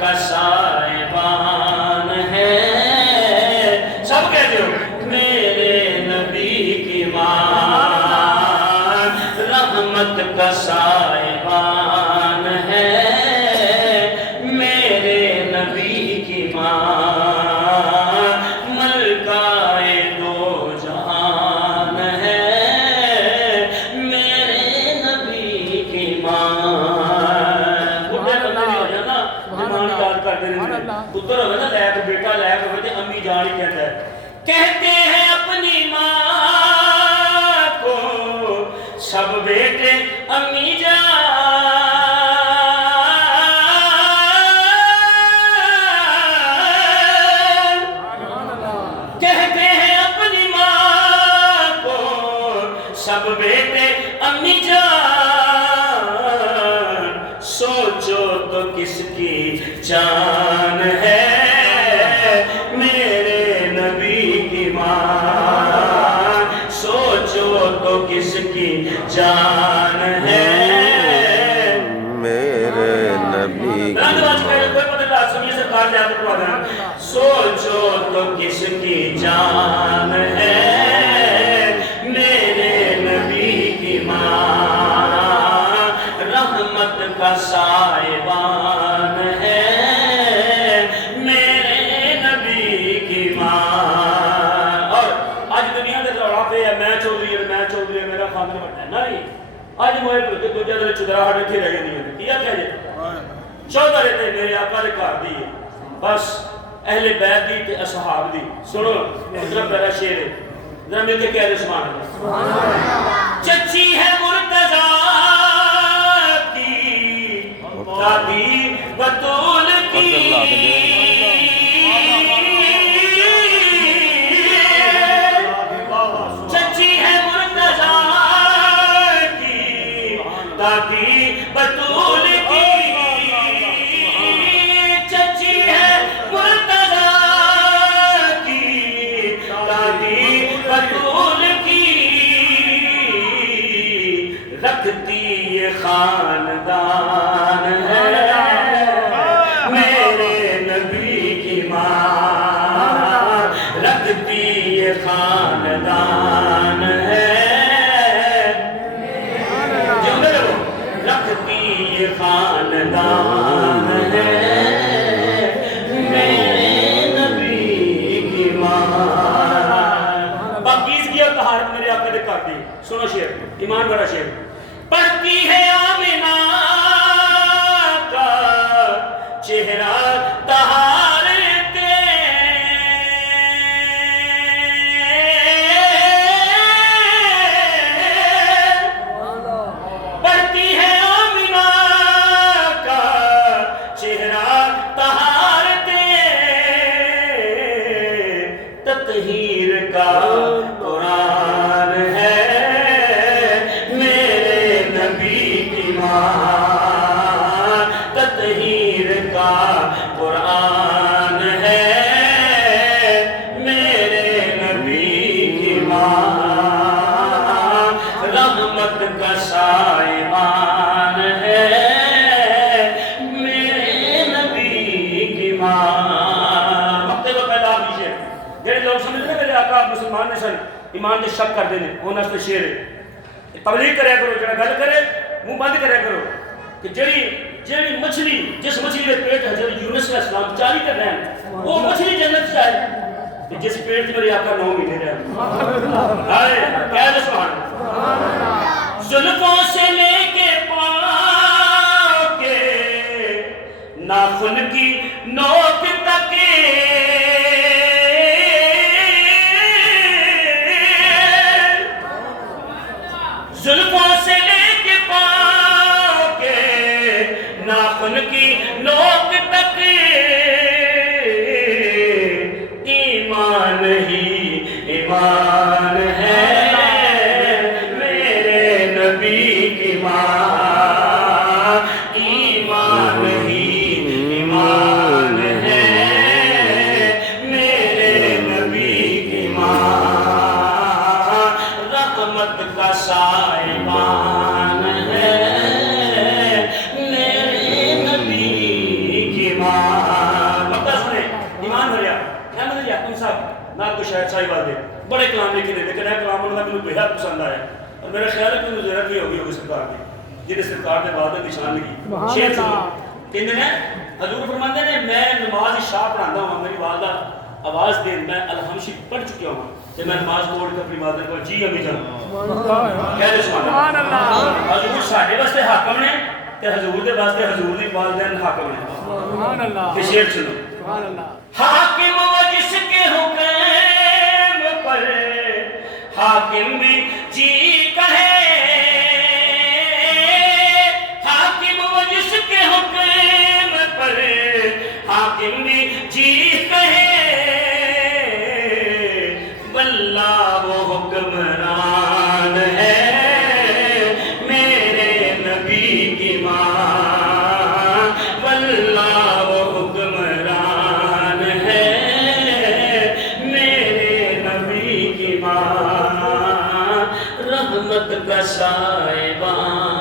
کا سائبان ہے، سب کہتے ہو میرے نبی کی ماں رحمت کا سائبان ہے، میرے نبی کی ماں ملکہ دو جہان ہے، میرے نبی کی ماں۔ بڑھے بندے بھی ہو جانا ایمان یاد کرتے رہتے پتر ہوئے نا لائق بیٹا لائق ہوئے تھے امی جان ہی کہتا ہے، کہتے ہیں اپنی ماں کو سب بیٹے امی جان، کہتے ہیں اپنی ماں کو سب بیٹے امی جان، سوچو تو کس کی جان ہے میرے نبی کی ماں، سوچو تو کس کی جان ہے میرے نبی کی ماں۔ سوچو تو کس کی جان ہے میرے نبی کی ماں رحمت کا سائبان ہے، میرے نبی کی ماں۔ اور آج دنیا کے روڑا پہ ہے میں چودھری ہے میرا خاندان بڑھتا ہے نہیں، آج موئے پہ دو جادر چدرا ہٹے تھی رہ گئے نہیں ہوتے کیا کہہ جائے چودہ رہتے میرے آقا نے کار دی ہے بس اہل بیت دی تے اصحاب دی۔ سنو اتنا پیرا شیر ہے ذرا مل کے کہہ دے سبحان اللہ۔ چچی ہے مرتضیٰ کی دادی بطول کی، چچی ہے مرتضیٰ کی دادی بطول کی، چچی ہے مرتضیٰ کی دادی بطول کی، رکھتی یہ خاندان ہے میرے نبی کی ماں، رکھتی یہ خاندان ہے، جملے لگو رکھتی یہ خاندان ہے میرے نبی کی ماں۔ پاکیزگی اور طہارت میرے آقا نے کر دی۔ سنو شعر ایمان بڑا شعر، پڑھتی ہے آمنہ کا چہرہ طہارتے، پڑھتی ہے آمنہ کا چہرہ طہارتے، تطہیر کا قرآن ہے میرے نبی کی ماں، تطہیر کا قرآن ہے میرے نبی کی ماں، رحمت کا سائبان ہے میرے نبی کی ماں۔ وقتے کو پہلا آپ شعر جڑے لوگ سمجھتے ہیں میرے آقا مسلمان نے سن ایمان نے شک کر دینے ہونا سے شعر ہے، تبلیغ کریا کرو جڑا گل کرے منہ بند کریا کرو کہ جڑی مچھلی جس مچھلی کے پیٹ حضرت یونس علیہ السلام چاری کر رہے ہیں وہ مچھلی جنت جائے جس پیٹ میں میرے آقا 9 مہینے رہے ہیں۔ کہہ دے سبحان اللہ۔ زلفوں سے لے کے پاؤں کے ناخن کی نوک تک، زلفوں سے لے کے پاؤں کے ناخن کی نوک تک، ایمان ہی ایمان ہے میرے نبی کی ماں، ایمان ہی ایمان ہے میرے نبی کی ماں، رحمت کا سائبان ہے میرے نبی کی ماں۔ بڑا پسند آیا اور میرا خیال ہے کہ ضرورت یہ ہوگی سرکار کی جنہیں سرکار نے بعد میں نشان لگی شیر سنو کہتے ہیں حضور فرماتے ہیں میں نماز شاہ پڑھاتا ہوں میری والدہ آواز دے میں الحمشی پڑھ چکا ہوں کہ میں نماز توڑ کے اپنی والدہ کو جی امی جان کہہ دے سبحان اللہ حضور ساڈے واسطے حاکم نے کہ حضور دے واسطے حضور دی والدین حاکم نے سبحان اللہ کہ شیر سنو سبحان اللہ حاکم وہ جس کے حکم پر حاکم بھی جی کہے حاکم وہ جس کے حکم پر حاکم بھی جی کہے واللہ وہ حکمران ہے میرے نبی کی ماں واللہ وہ حکمران ہے میرے نبی کی ماں رحمت کا سائبان